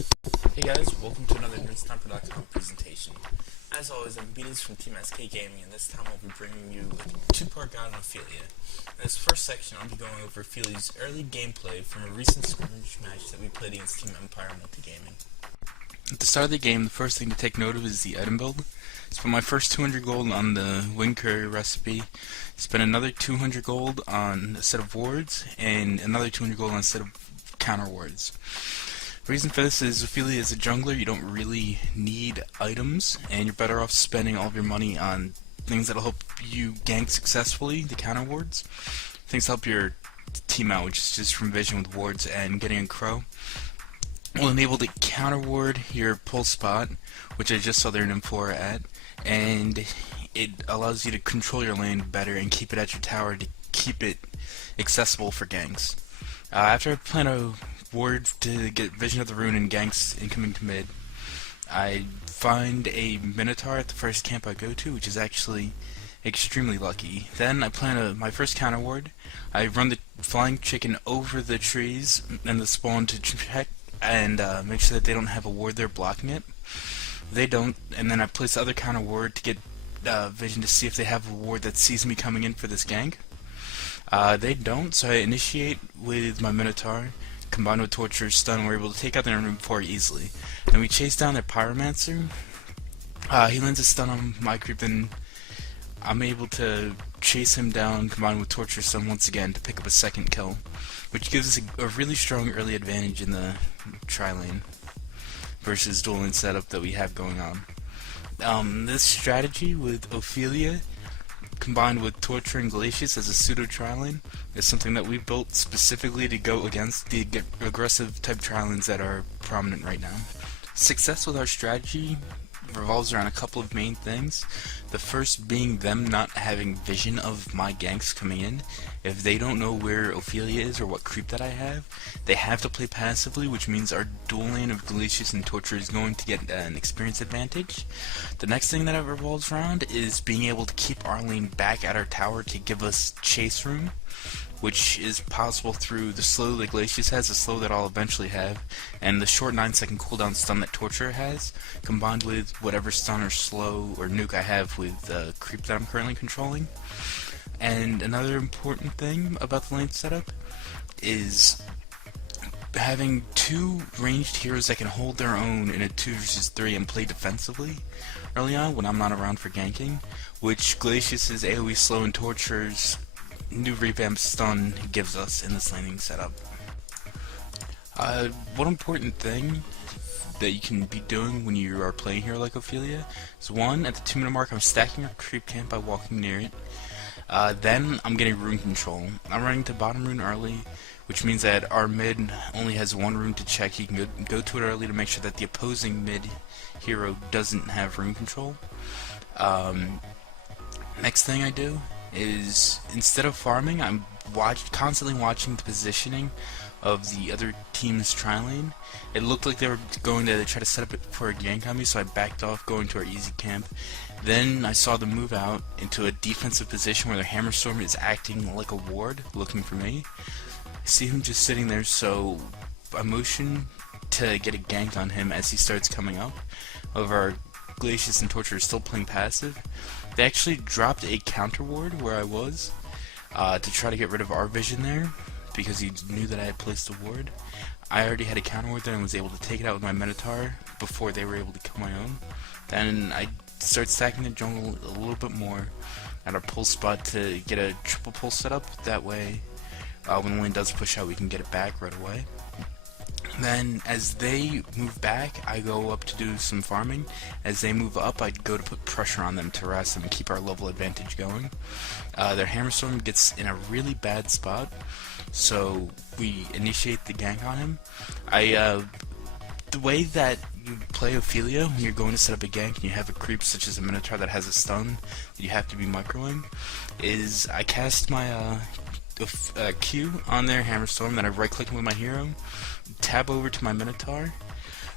Hey guys, welcome to another Nerdstomper.com presentation. As always, I'm Bdiz from Team SK Gaming, and this time I'll be bringing you a two-part guide on Ophelia. In this first section, I'll be going over Ophelia's early gameplay from a recent scrimmage match that we played against Team Empire Multigaming. At the start of the game, the first thing to take note of is the item build. Spent my first 200 gold on the wing courier recipe, spent another 200 gold on a set of wards, and another 200 gold on a set of counter wards. The reason for this is Ophelia as a jungler, you don't really need items, and you're better off spending all of your money on things that'll help you gank successfully, the counter wards. Things help your team out, which is just from vision with wards and getting a crow. Will enable to counter ward your pull spot, which I just saw their Nymphora at, and it allows you to control your lane better and keep it at your tower to keep it accessible for ganks. After I plant a ward to get vision of the rune and ganks incoming to mid, I find a Minotaur at the first camp I go to, which is actually extremely lucky. Then I plant my first counter ward. I run the flying chicken over the trees and the spawn to check and make sure that they don't have a ward there blocking it. They don't, and then I place the other counter ward to get vision to see if they have a ward that sees me coming in for this gank. They don't, so I initiate with my Minotaur. Combined with Torture Stun, we're able to take out their Nymphora easily. And we chase down their Pyromancer. He lands a stun on my creep, and I'm able to chase him down, combined with Torture Stun once again to pick up a second kill, which gives us a really strong early advantage in the tri-lane versus dual lane setup that we have going on. This strategy with Ophelia combined with Torture and Glacius as a pseudo tri-lane is something that we built specifically to go against the aggressive type tri-lanes that are prominent right now. Success with our strategy revolves around a couple of main things. The first being them not having vision of my ganks coming in. If they don't know where Ophelia is or what creep that I have, they have to play passively, which means our dual lane of Glacius and Torture is going to get an experience advantage. The next thing that it revolves around is being able to keep our lane back at our tower to give us chase room, which is possible through the slow that Glacius has, the slow that I'll eventually have, and the short 9-second cooldown stun that Torture has, combined with whatever stun or slow or nuke I have with the creep that I'm currently controlling. And another important thing about the lane setup is having two ranged heroes that can hold their own in a 2 versus 3 and play defensively early on when I'm not around for ganking, which Glacius's AoE slow and Torture's new revamped stun gives us in this laning setup. One important thing that you can be doing when you are playing here like Ophelia is, one, at the 2-minute mark I'm stacking a creep camp by walking near it. Then I'm getting rune control. I'm running to bottom rune early, which means that our mid only has one rune to check. He can go to it early to make sure that the opposing mid hero doesn't have rune control. Next thing I do is, instead of farming, I'm constantly watching the positioning of the other team's tri-lane. It looked like they were going to try to set up for a gank on me, so I backed off, going to our easy camp. Then I saw them move out into a defensive position where their Hammerstorm is acting like a ward, looking for me. I see him just sitting there, so I motion to get a gank on him as he starts coming up. However, our Glacius and Torture are still playing passive. They actually dropped a counter ward where I was to try to get rid of our vision there, because he knew that I had placed a ward. I already had a counter ward there and was able to take it out with my Minotaur before they were able to kill my own. Then I start stacking the jungle a little bit more at our pull spot to get a triple pull setup. That way, when the lane does push out, we can get it back right away. Then, as they move back, I go up to do some farming. As they move up, I go to put pressure on them to harass them and keep our level advantage going. Their Hammerstorm gets in a really bad spot, so we initiate the gank on him. The way that you play Ophelia when you're going to set up a gank and you have a creep such as a Minotaur that has a stun that you have to be microing is I cast my Q on their Hammerstorm, then I right click with my hero, tab over to my Minotaur,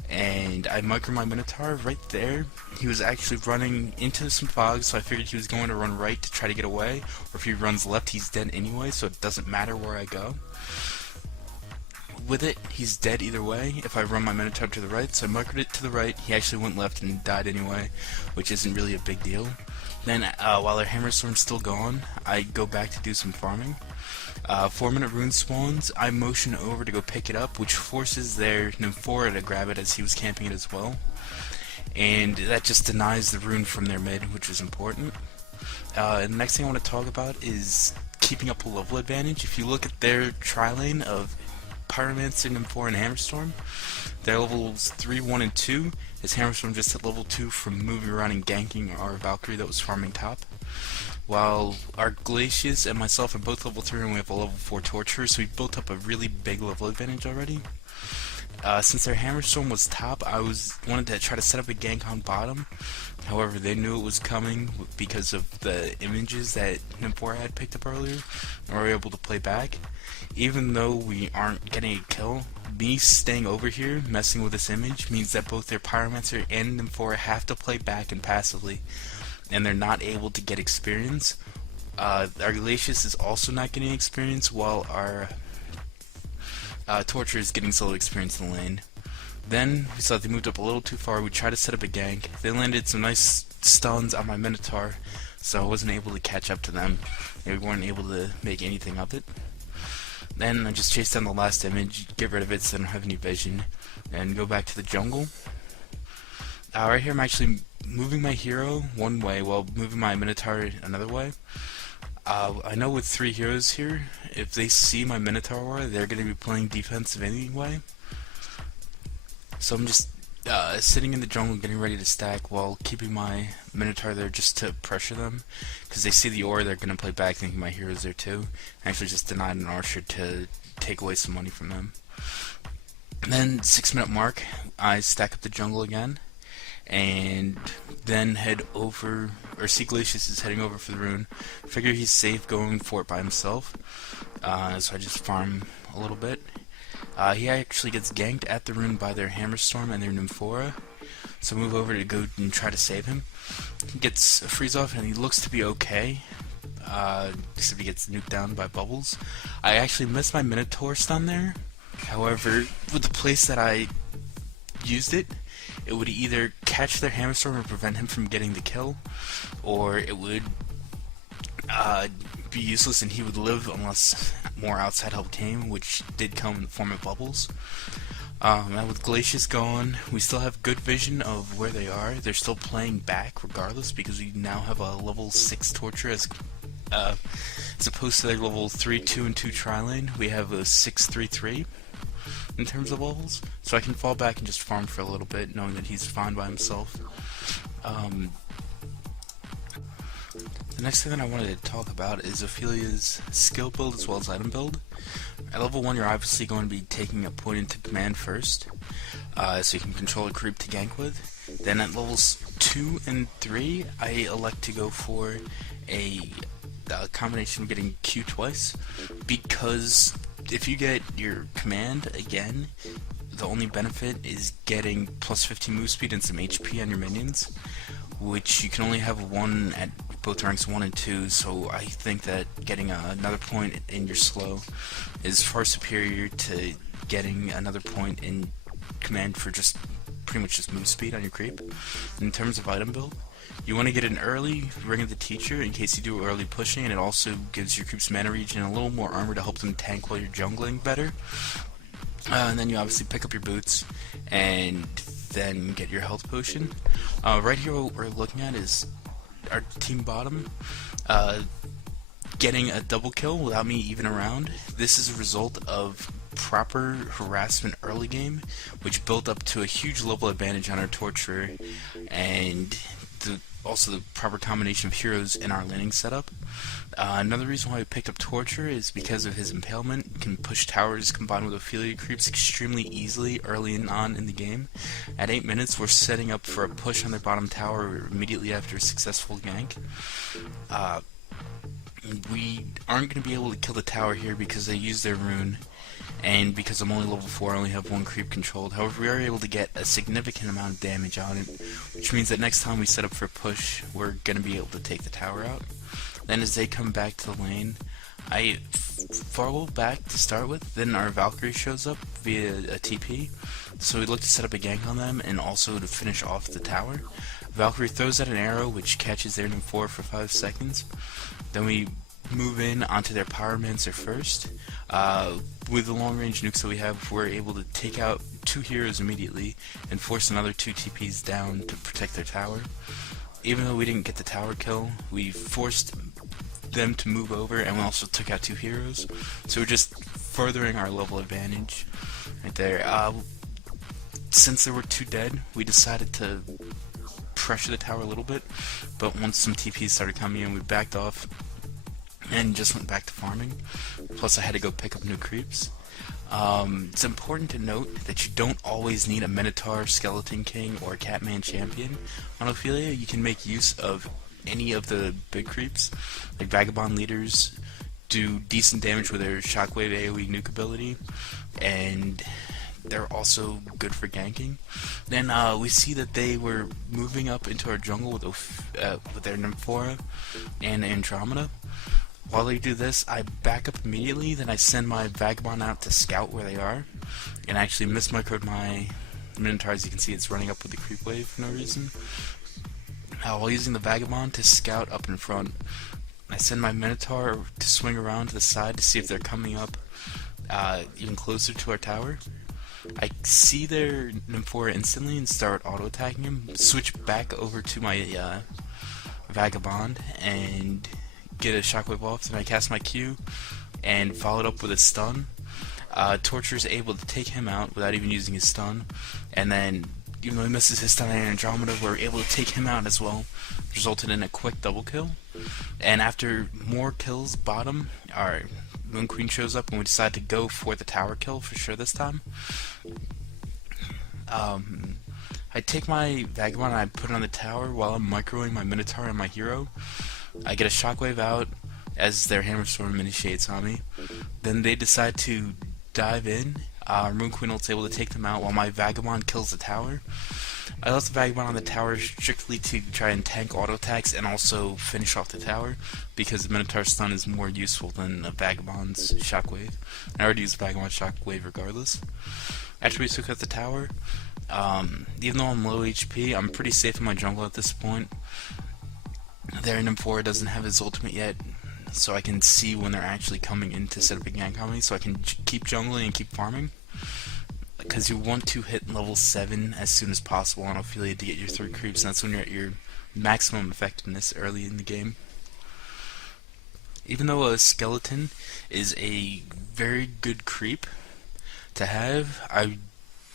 and I micro my Minotaur right there. He was actually running into some fog, so I figured he was going to run right to try to get away, or if he runs left he's dead anyway, so it doesn't matter where I go. with it, he's dead either way if I run my Minotaur to the right, so I microed it to the right. He actually went left and died anyway, which isn't really a big deal. Then, while their Hammerstorm's still gone, I go back to do some farming. 4-minute rune spawns, I motion over to go pick it up, which forces their Nymphora to grab it as he was camping it as well. And that just denies the rune from their mid, which was important. And the next thing I want to talk about is keeping up a level advantage. If you look at their tri-lane of Pyromancer, Nymphora, and Hammerstorm, they're levels 3, 1, and 2. His Hammerstorm just hit level 2 from moving around and ganking our Valkyrie that was farming top. While our Glacius and myself are both level 3 and we have a level 4 Torturer, so we built up a really big level advantage already. Since their Hammerstorm was top, I wanted to try to set up a gank on bottom. However, they knew it was coming because of the images that Nymphora had picked up earlier, and were able to play back. Even though we aren't getting a kill, me staying over here, messing with this image, means that both their Pyromancer and Nymphora have to play back and passively, and they're not able to get experience. Our Glacius is also not getting experience, while our Torture is getting solo experience in the lane. Then, we saw they moved up a little too far. We tried to set up a gank. They landed some nice stuns on my Minotaur, so I wasn't able to catch up to them. And we weren't able to make anything of it. Then I just chased down the last image, get rid of it so I don't have any vision, and go back to the jungle. Right here I'm actually moving my hero one way while moving my Minotaur another way. I know with 3 heroes here, if they see my Minotaur, they're going to be playing defensive anyway. So I'm just sitting in the jungle getting ready to stack while keeping my Minotaur there just to pressure them. Because they see the aura, they're going to play back thinking my hero's there too. I actually just denied an archer to take away some money from them. And then 6-minute mark, I stack up the jungle again. And then head over, or see Glacius is heading over for the rune. Figure he's safe going for it by himself. So I just farm a little bit. He actually gets ganked at the rune by their Hammerstorm and their Nymphora. So move over to go and try to save him. He gets a freeze off and he looks to be okay. Except he gets nuked down by bubbles. I actually missed my Minotaur stun there. However, with the place that I used it, it would either catch their Hammerstorm or prevent him from getting the kill, or it would be useless and he would live unless more outside help came, which did come in the form of bubbles. Now with Glacius gone, we still have good vision of where they are. They're still playing back regardless because we now have a level 6 Torture as opposed to their level 3, 2, and 2 tri-lane. We have a 6, 3, 3 in terms of levels, so I can fall back and just farm for a little bit knowing that he's fine by himself. The next thing that I wanted to talk about is Ophelia's skill build as well as item build. At level 1 you're obviously going to be taking a point into command first, so you can control a creep to gank with. Then at levels 2 and 3 I elect to go for a combination of getting Q twice, because if you get your command again, the only benefit is getting plus 15 move speed and some HP on your minions, which you can only have one at both ranks 1 and 2, so I think that getting another point in your slow is far superior to getting another point in command for just pretty much just move speed on your creep. In terms of item build, you want to get an early Ring of the Teacher in case you do early pushing, and it also gives your creeps mana regen and a little more armor to help them tank while you're jungling better. And then you obviously pick up your boots and then get your health potion. Right here what we're looking at is our team bottom getting a double kill without me even around. This is a result of proper harassment early game, which built up to a huge level advantage on our Torturer, and also the proper combination of heroes in our laning setup. Another reason why we picked up Torture is because of his impalement. You can push towers combined with Ophelia creeps extremely easily early on in the game. At 8 minutes we're setting up for a push on their bottom tower immediately after a successful gank. We aren't going to be able to kill the tower here because they use their rune, and because I'm only level 4 I only have 1 creep controlled. However, we are able to get a significant amount of damage on it, which means that next time we set up for a push we're going to be able to take the tower out. Then as they come back to the lane, I follow back to start with, then our Valkyrie shows up, via a TP, so we look to set up a gank on them and also to finish off the tower. Valkyrie throws out an arrow which catches their Nymph-4 for 5 seconds. Then we move in onto their Pyromancer first. With the long range nukes that we have, we're able to take out 2 heroes immediately and force another 2 TPs down to protect their tower. Even though we didn't get the tower kill, we forced them to move over and we also took out 2 heroes. So we're just furthering our level advantage right there. Since there were 2 dead, we decided to pressure the tower a little bit, but once some TPs started coming in, we backed off and just went back to farming. Plus I had to go pick up new creeps. It's important to note that you don't always need a Minotaur, Skeleton King, or Catman champion on Ophelia. You can make use of any of the big creeps. Like Vagabond leaders do decent damage with their Shockwave AoE nuke ability, and they're also good for ganking. Then we see that they were moving up into our jungle with their Nymphora and Andromeda. While they do this, I back up immediately, then I send my Vagabond out to scout where they are, and I actually mismicroed my Minotaur. As you can see, it's running up with the creep wave for no reason. While using the Vagabond to scout up in front, I send my Minotaur to swing around to the side to see if they're coming up even closer to our tower. I see their Nymphora instantly and start auto-attacking him, switch back over to my Vagabond and get a shockwave off, then I cast my Q and followed up with a stun. Torture's able to take him out without even using his stun, and then even though he misses his stun on Andromeda, we're able to take him out as well, resulted in a quick double kill. And after more kills bottom, our Moon Queen shows up and we decide to go for the tower kill for sure this time. I take my Vagabond and I put it on the tower while I'm microing my Minotaur and my hero. I get a shockwave out as their Hammer Storm initiates on me. Then they decide to dive in. Our Moon Queen ult's able to take them out while my Vagabond kills the tower. I left the Vagabond on the tower strictly to try and tank auto attacks and also finish off the tower, because the Minotaur stun is more useful than a Vagabond's shockwave. I already used Vagabond's shockwave regardless. After we took out the tower, even though I'm low HP, I'm pretty safe in my jungle at this point. Their Nymphora doesn't have his ultimate yet, so I can see when they're actually coming in to set up a gank on me, so I can keep jungling and keep farming. Because you want to hit level 7 as soon as possible on Ophelia to get your 3 creeps, and that's when you're at your maximum effectiveness early in the game. Even though a skeleton is a very good creep to have, I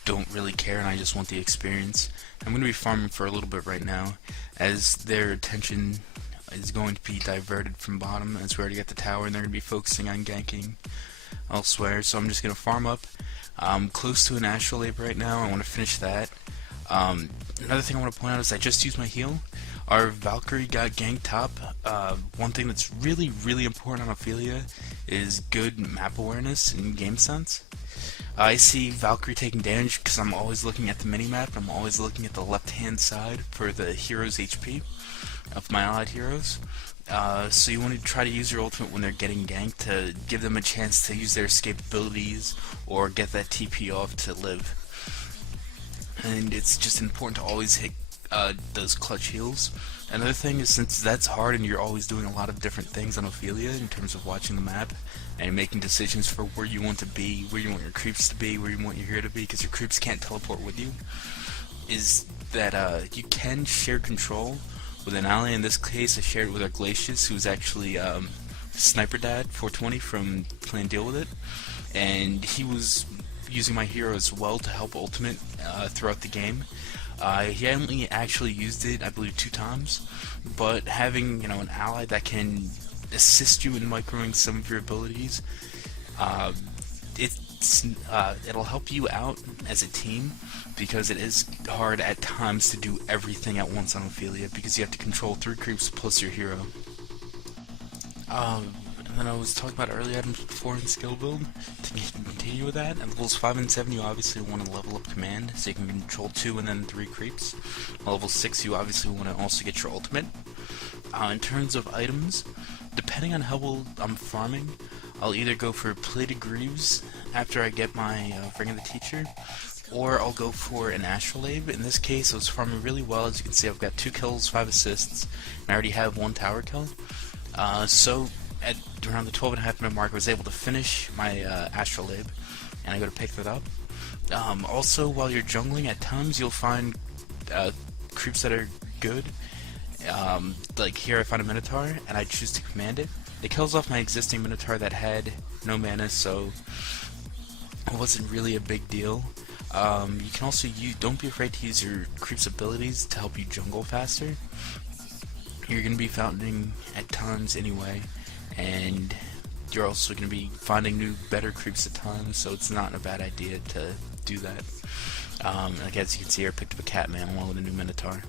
don't really care and I just want the experience. I'm going to be farming for a little bit right now, as their attention is going to be diverted from bottom as we already got the tower, and they're going to be focusing on ganking elsewhere. So I'm just going to farm up. I'm close to an Astrolabe right now. I want to finish that. Another thing I want to point out is I just used my heal. Our Valkyrie got ganked top. One thing that's really, really important on Ophelia is good map awareness and game sense. I see Valkyrie taking damage because I'm always looking at the minimap. I'm always looking at the left-hand side for the hero's HP of my allied heroes. So you want to try to use your ultimate when they're getting ganked to give them a chance to use their escape abilities or get that TP off to live. And it's just important to always hit those clutch heals. Another thing is, since that's hard and you're always doing a lot of different things on Ophelia in terms of watching the map and making decisions for where you want to be, where you want your creeps to be, where you want your hero to be, because your creeps can't teleport with you, is that you can share control with an ally. In this case, I shared it with our Glacius, who's actually Sniper Dad 420 from Plan Deal With It, and he was using my hero as well to help ultimate throughout the game. He only actually used it, I believe, 2 times, but having an ally that can assist you in microing some of your abilities, it'll help you out as a team, because it is hard at times to do everything at once on Ophelia, because you have to control 3 creeps plus your hero. And then I was talking about early items before in skill build. To continue with that, at levels 5 and 7 you obviously want to level up command, so you can control 2 and then 3 creeps. At level 6 you obviously want to also get your ultimate. In terms of items, depending on how well I'm farming, I'll either go for plated greaves after I get my Ring of the Teacher, or I'll go for an astrolabe. In this case, I was farming really well. As you can see, I've got 2 kills, 5 assists, and I already have 1 tower kill. So at around the 12.5-minute mark, I was able to finish my astrolabe, and I go to pick that up. Also, while you're jungling, at times you'll find creeps that are good. Like here I found a Minotaur, and I choose to command it. It kills off my existing Minotaur that had no mana, so it wasn't really a big deal. You can also don't be afraid to use your creep's abilities to help you jungle faster. You're going to be founding at times anyway, and you're also going to be finding new, better creeps at times, so it's not a bad idea to do that. Like as you can see here, I picked up a Catman along with a new Minotaur.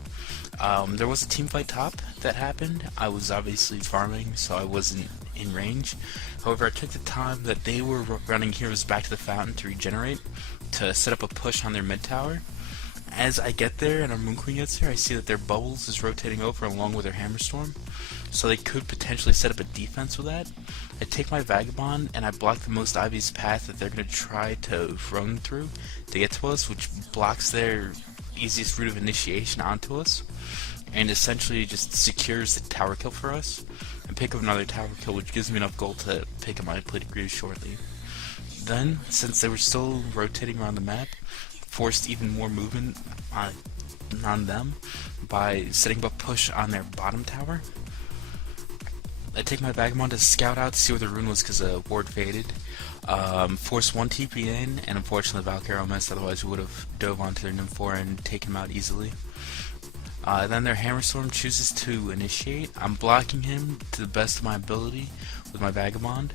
There was a team fight top that happened. I was obviously farming, so I wasn't in range. However, I took the time that they were running heroes back to the fountain to regenerate, to set up a push on their mid tower. As I get there and our Moon Queen gets there, I see that their bubbles is rotating over along with their Hammerstorm, so they could potentially set up a defense with that. I take my Vagabond and I block the most obvious path that they're going to try to run through to get to us, which blocks their easiest route of initiation onto us, and essentially just secures the tower kill for us, and pick up another tower kill, which gives me enough gold to pick up my plated greaves shortly. Then, since they were still rotating around the map, forced even more movement on them by setting up a push on their bottom tower. I take my Vagabond to scout out to see where the rune was because a ward faded. Force 1 TP in, and unfortunately Valkyrie missed, otherwise we would have dove onto their Nymphora and taken him out easily. Then their Hammerstorm chooses to initiate. I'm blocking him to the best of my ability with my Vagabond.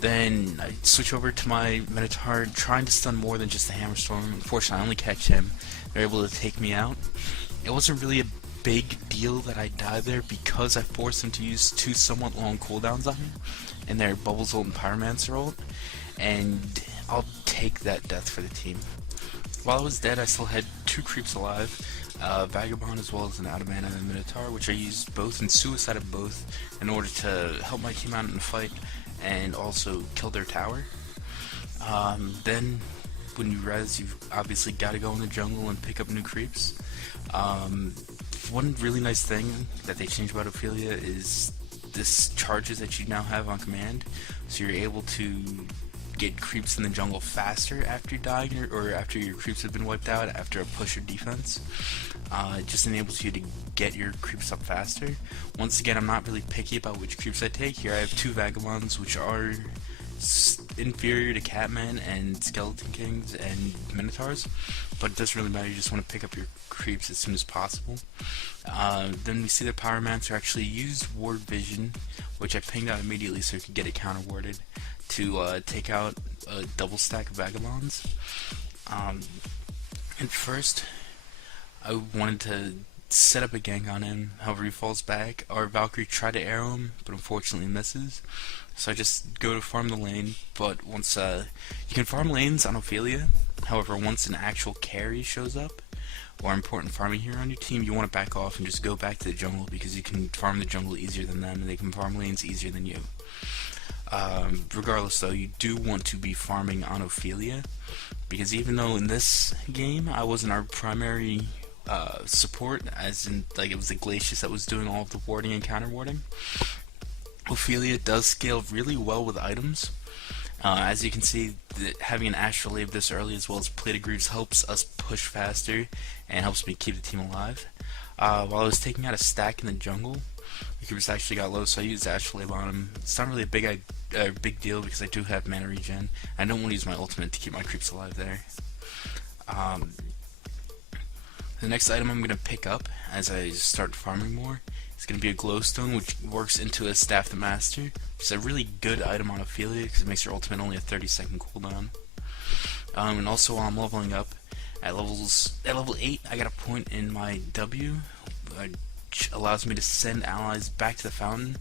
Then I switch over to my Minotaur, trying to stun more than just the Hammerstorm. Unfortunately, I only catch him. They're able to take me out. It wasn't really a big deal that I died there because I forced them to use 2 somewhat long cooldowns on me, and their Bubbles ult and Pyromancer ult, and I'll take that death for the team. While I was dead, I still had 2 creeps alive, Vagabond as well as an out-of-mana Minotaur, which I used both and suicided both in order to help my team out in the fight and also kill their tower. Then when you res, you've obviously got to go in the jungle and pick up new creeps. One really nice thing that they changed about Ophelia is this charges that you now have on command, so you're able to get creeps in the jungle faster after dying, or after your creeps have been wiped out after a push or defense. It just enables you to get your creeps up faster. Once again, I'm not really picky about which creeps I take. Here I have 2 Vagabonds, which are inferior to Catmen and Skeleton Kings and Minotaurs, but it doesn't really matter, you just want to pick up your creeps as soon as possible. Then we see the Pyromancer actually used Ward Vision, which I pinged out immediately so I could get it counter-warded, to take out a double stack of Vagabonds. And first, I wanted to set up a gank on him. However, he falls back. Our Valkyrie tried to arrow him, but unfortunately misses. So I just go to farm the lane. But once you can farm lanes on Ophelia. However, once an actual carry shows up, or important farming hero on your team, you want to back off and just go back to the jungle, because you can farm the jungle easier than them, and they can farm lanes easier than you. Regardless though, you do want to be farming on Ophelia, because even though in this game I wasn't our primary support, as in like it was the Glacius that was doing all of the warding and counter warding, Ophelia does scale really well with items. As you can see, having an Astrolabe this early as well as Plated Greaves helps us push faster and helps me keep the team alive. While I was taking out a stack in the jungle, the creeps actually got low, so I used Astrolabe on him. It's not really a big deal because I do have mana regen. I don't want to use my ultimate to keep my creeps alive there. The next item I'm going to pick up as I start farming more is going to be a glowstone, which works into a Staff the Master. It's a really good item on Ophelia because it makes your ultimate only a 30-second cooldown. And also while I'm leveling up, at level 8 I got a point in my W, which allows me to send allies back to the fountain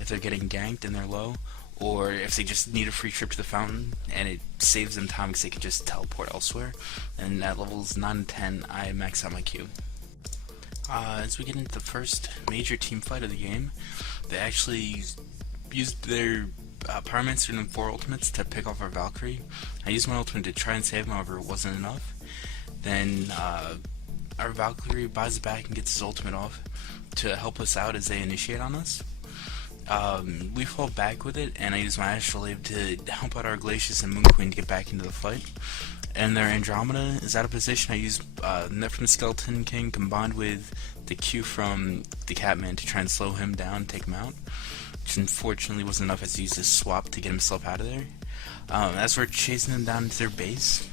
if they're getting ganked and they're low, or if they just need a free trip to the fountain, and it saves them time because they can just teleport elsewhere. And at levels 9 and 10 I max out my Q. As we get into the first major team fight of the game, they actually used their Pyromancer and 4 ultimates to pick off our Valkyrie. I used my ultimate to try and save him, however it wasn't enough. Then our Valkyrie buys it back and gets his ultimate off to help us out as they initiate on us. We fall back with it, and I use my Astrolabe to help out our Glacius and Moon Queen to get back into the fight. And their Andromeda is out of position. I use Net from the Skeleton King combined with the Q from the Catman to try and slow him down and take him out, which unfortunately wasn't enough as he used his swap to get himself out of there. As we're chasing them down to their base,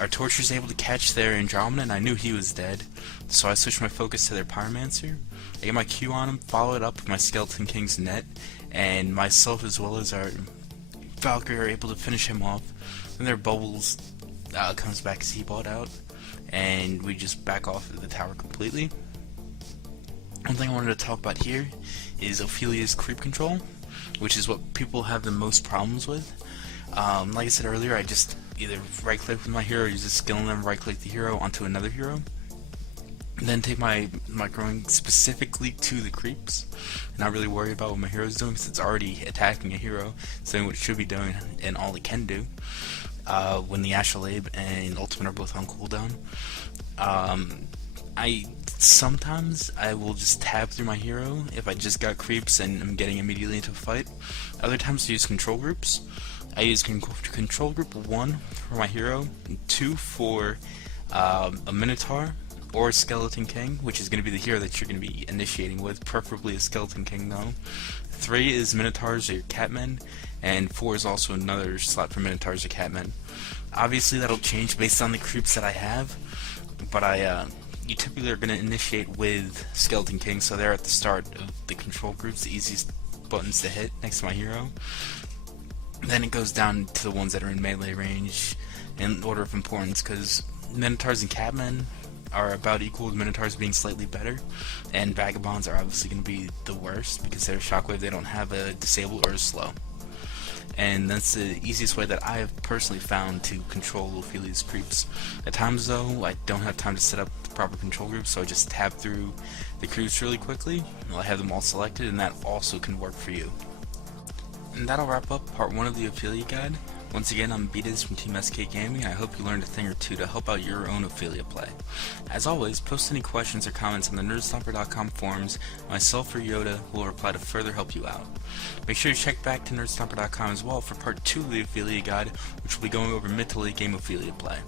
our Torture's able to catch their Andromeda, and I knew he was dead, so I switched my focus to their Pyromancer. I get my Q on him, follow it up with my Skeleton King's net, and myself as well as our Valkyrie are able to finish him off. And their Bubbles comes back as he bought out, and we just back off the tower completely. One thing I wanted to talk about here is Ophelia's creep control, which is what people have the most problems with. Like I said earlier, I just either right click with my hero, use a skill and then right click the hero onto another hero, then take my growing specifically to the creeps, and not really worry about what my hero is doing because it's already attacking a hero, it's doing what it should be doing and all it can do. When the Astrolabe and Ultimate are both on cooldown, sometimes I will just tab through my hero if I just got creeps and I'm getting immediately into a fight. Other times I use control groups. I use control group 1 for my hero, 2 for a Minotaur or a Skeleton King, which is going to be the hero that you're going to be initiating with, preferably a Skeleton King though. 3 is Minotaurs or your Catmen, and 4 is also another slot for Minotaurs or Catmen. Obviously that'll change based on the creeps that I have, but you typically are going to initiate with Skeleton King, so they're at the start of the control groups, the easiest buttons to hit next to my hero. Then it goes down to the ones that are in melee range in order of importance, because Minotaurs and Catmen are about equal, with Minotaurs being slightly better, and Vagabonds are obviously going to be the worst because they're Shockwave, they don't have a disable or a slow. And that's the easiest way that I have personally found to control Ophelia's creeps. At times though, I don't have time to set up the proper control groups, so I just tab through the creeps really quickly, and I have them all selected, and that also can work for you. And that'll wrap up part 1 of the Ophelia guide. Once again, I'm Bdiz from Team SK Gaming, and I hope you learned a thing or two to help out your own Ophelia play. As always, post any questions or comments on the Nerdstomper.com forums. Myself or Yoda will reply to further help you out. Make sure to check back to Nerdstomper.com as well for part 2 of the Ophelia guide, which will be going over mid to late game Ophelia play.